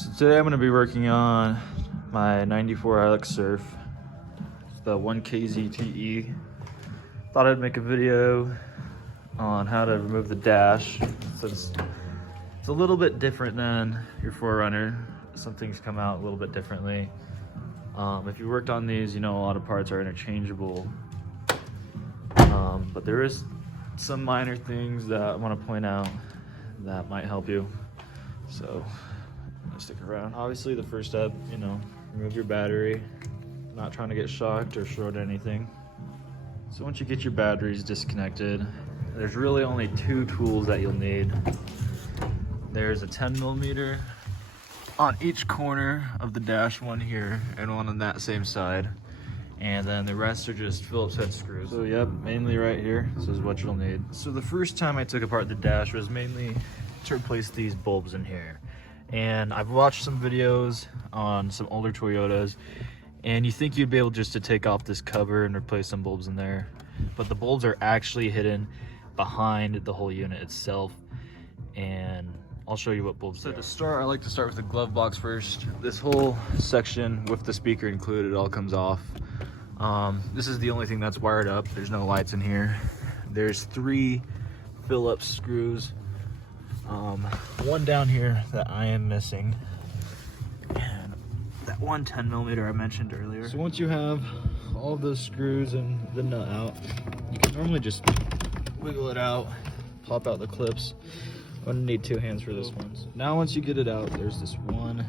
So today I'm going to be working on my 94 Hilux Surf. It's the 1KZTE. Thought I'd make a video on how to remove the dash. So it's a little bit different than your 4Runner. Some things come out a little bit differently. If you worked on these, you know a lot of parts are interchangeable. But there is some minor things that I want to point out that might help you. So stick around. Obviously the first step, remove your battery. Not trying to get shocked or short anything. So once you get your batteries disconnected, there's really only two tools that you'll need. There's a 10mm on each corner of the dash, one here and one on that same side. And then the rest are just Phillips head screws. So yep, mainly right here, this is what you'll need. So the first time I took apart the dash was mainly to replace these bulbs in here. And I've watched some videos on some older Toyotas, and you think you'd be able just to take off this cover and replace some bulbs in there. But the bulbs are actually hidden behind the whole unit itself. And I'll show you what bulbs. So to start, I like to start with the glove box first. This whole section with the speaker included all comes off. This is the only thing that's wired up. There's no lights in here. There's 3 Phillips screws. One down here that I am missing. And that one 10mm I mentioned earlier. So once you have all of those screws and the nut out, you can normally just wiggle it out, pop out the clips. I'm gonna need 2 hands for this one. Now once you get it out, there's this one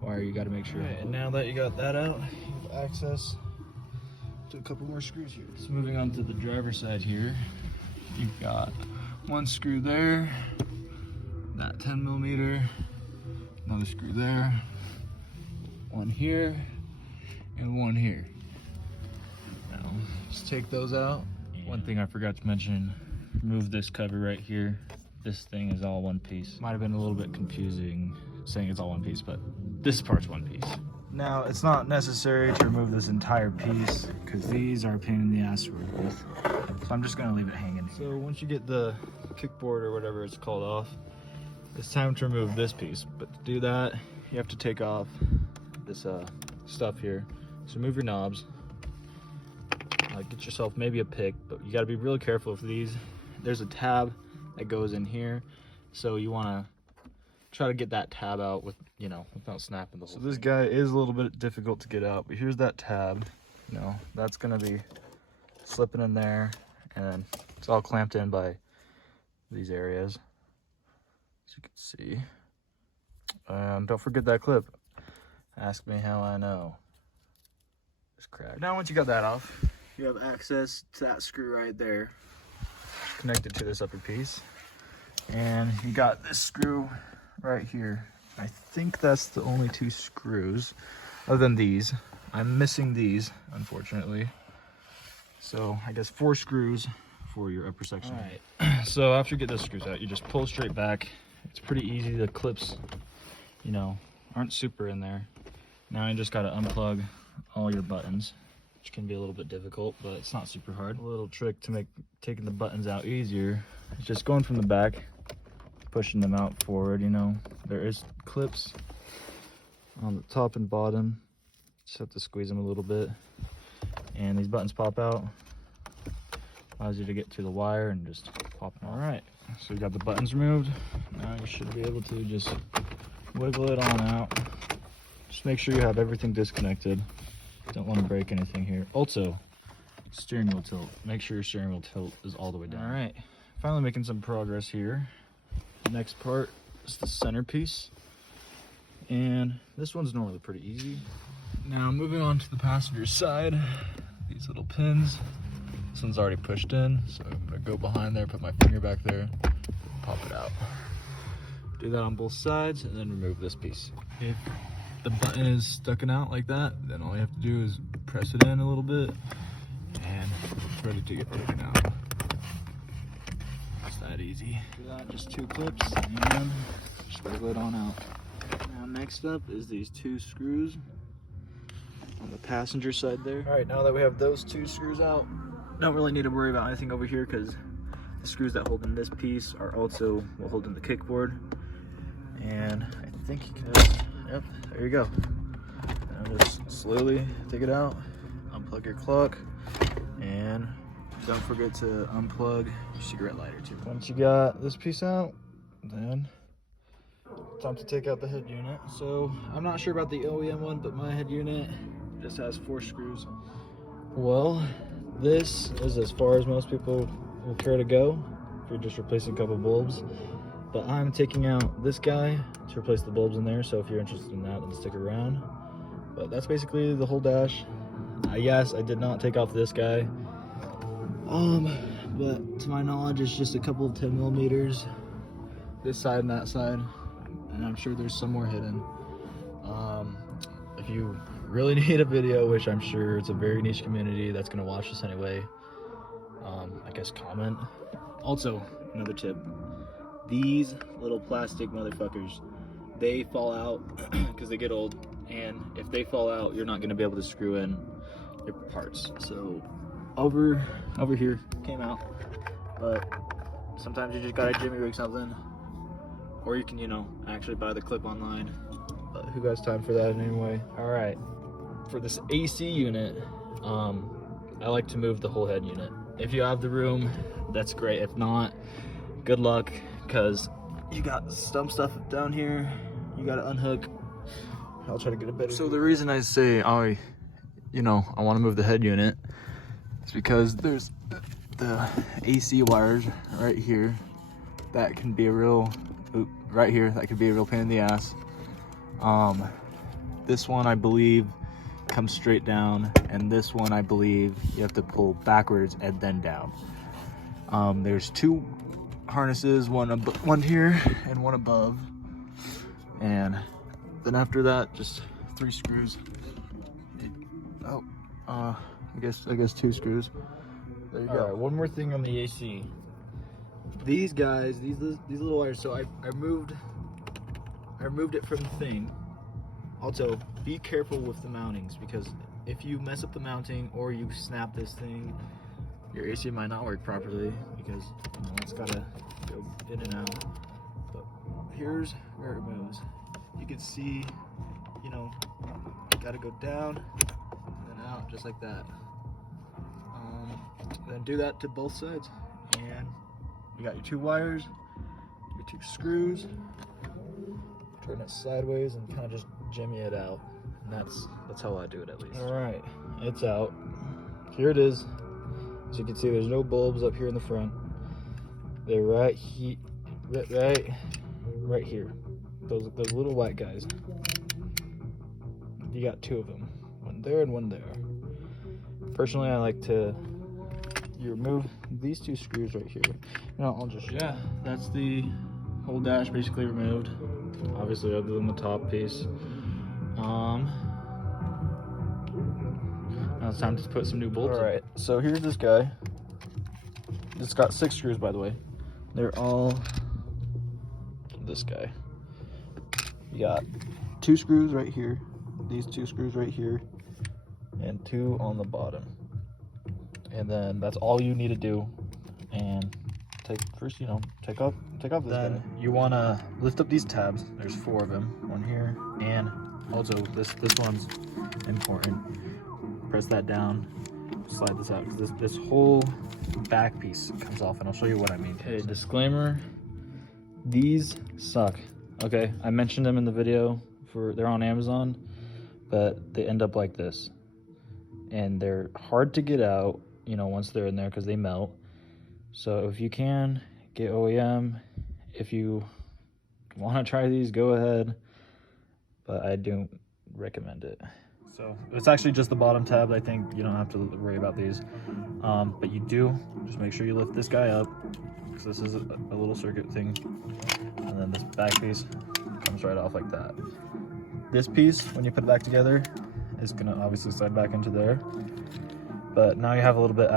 wire you gotta make sure. Right, and now that you got that out, you have access to a couple more screws here. So moving on to the driver's side here, you've got 1 screw there, that 10mm, another screw there, 1 here, and 1 here. Now, just take those out. One thing I forgot to mention, remove this cover right here. This thing is all one piece. Might have been a little bit confusing saying it's all one piece, but this part's one piece. Now, it's not necessary to remove this entire piece because these are a pain in the ass to work with. So I'm just gonna leave it hanging. So once you get the kickboard or whatever it's called off, it's time to remove this piece. But to do that, you have to take off this stuff here. So move your knobs. Get yourself maybe a pick, but you gotta be really careful with these. There's a tab that goes in here, so you wanna try to get that tab out with, without snapping the whole thing. So this guy is a little bit difficult to get out, but here's that tab. That's gonna be slipping in there, and it's all clamped in by these areas, as you can see. And don't forget that clip. Ask me how I know. It's cracked. Now once you got that off, you have access to that screw right there, connected to this upper piece. And you got this screw right here. I think that's the only 2 screws other than these. I'm missing these, unfortunately. So I guess 4 screws for your upper section. All right. So after you get those screws out, you just pull straight back. It's pretty easy. The clips, aren't super in there. Now you just got to unplug all your buttons, which can be a little bit difficult, but it's not super hard. A little trick to make taking the buttons out easier is just going from the back, pushing them out forward. There is clips on the top and bottom. Just have to squeeze them a little bit, and these buttons pop out. Allows you to get to the wire and just pop them. All right, so you got the buttons removed. Now you should be able to just wiggle it on out. Just make sure you have everything disconnected. Don't want to break anything here. Also, steering wheel tilt. Make sure your steering wheel tilt is all the way down. All right, finally making some progress here. Next part is the centerpiece, and this one's normally pretty easy. Now moving on to the passenger side, these little pins. This one's already pushed in, so I'm gonna go behind there, put my finger back there, pop it out. Do that on both sides, and then remove this piece. If the button is sticking out like that, then all you have to do is press it in a little bit, and it's ready to get taken out. It's that easy. Do that, just 2 clips, and just wiggle it on out. Now next up is these 2 screws on the passenger side there. All right, now that we have those 2 screws out, don't really need to worry about anything over here because the screws that hold in this piece are also will hold in the kickboard. And I think you can just, yep, there you go. And just slowly take it out, unplug your clock, and don't forget to unplug your cigarette lighter too. Once you got this piece out, then time to take out the head unit. So I'm not sure about the OEM one, but my head unit just has 4 screws. Well, this is as far as most people will care to go if you're just replacing a couple bulbs. But I'm taking out this guy to replace the bulbs in there, so if you're interested in that, then stick around. But that's basically the whole dash. Yes, I did not take off this guy. But to my knowledge, it's just a couple of 10 millimeters, this side and that side, and I'm sure there's some more hidden. If you really need a video, which I'm sure it's a very niche community that's gonna watch this anyway, I guess comment. Also, another tip, these little plastic motherfuckers, they fall out because they get old, and if they fall out, you're not gonna be able to screw in your parts. So over here came out, but sometimes you just gotta jimmy rig something, or you can, you know, actually buy the clip online, but who has time for that anyway? All right, for this AC unit, I like to move the whole head unit. If you have the room, that's great. If not, good luck, because you got some stuff down here you gotta unhook. I'll try to get a better. So the reason I say I want to move the head unit is because there's the AC wires right here that can be a real that could be a real pain in the ass. This one I believe comes straight down, and this one I believe you have to pull backwards and then down. There's 2 harnesses, one here and one above, and then after that just 3 screws. I guess 2 screws. There you go. All right, one more thing on the AC. These guys, these little wires. So I removed it from the thing. Also, be careful with the mountings, because if you mess up the mounting or you snap this thing, your AC might not work properly, because it's gotta go in and out. But here's where it moves. You can see, gotta go down and then out just like that. Then do that to both sides, and you got your 2 wires, your 2 screws. Turn it sideways and kind of just jimmy it out, and that's how I do it, at least. All right, it's out. Here it is. As you can see, there's no bulbs up here in the front. They're right here. Those little white guys. You got 2 of them, one there and one there. Personally, I like to remove these 2 screws right here. I'll just, yeah, that's the whole dash basically removed. Obviously, other than the top piece. Now it's time to put some new bolts. All right, so here's this guy. It's got 6 screws, by the way. They're all this guy. You got 2 screws right here, these 2 screws right here, and 2 on the bottom. And then that's all you need to do. And take off this guy. You want to lift up these tabs. There's 4 of them, one here, and also this one's important. Press that down, slide this out, because this whole back piece comes off, and I'll show you what I mean. Okay, disclaimer, these suck. Okay, I mentioned them in the video, they're on Amazon, but they end up like this, and they're hard to get out, once they're in there, because they melt. So if you can get OEM, if you want to try these, go ahead, but I don't recommend it. So it's actually just the bottom tab. I think you don't have to worry about these, but you do just make sure you lift this guy up, because this is a little circuit thing, and then this back piece comes right off like that. This piece, when you put it back together, is gonna obviously slide back into there, but now you have a little bit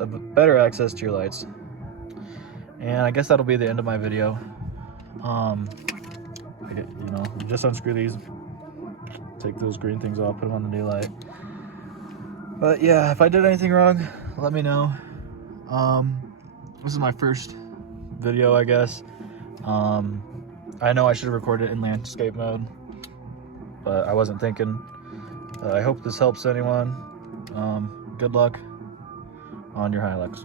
of better access to your lights. And I guess that'll be the end of my video. Just unscrew these, take those green things off, put them on the new light. But yeah, if I did anything wrong, let me know. This is my first video, I guess. I know I should have recorded it in landscape mode, but I wasn't thinking. I hope this helps anyone. Good luck on your Hilux.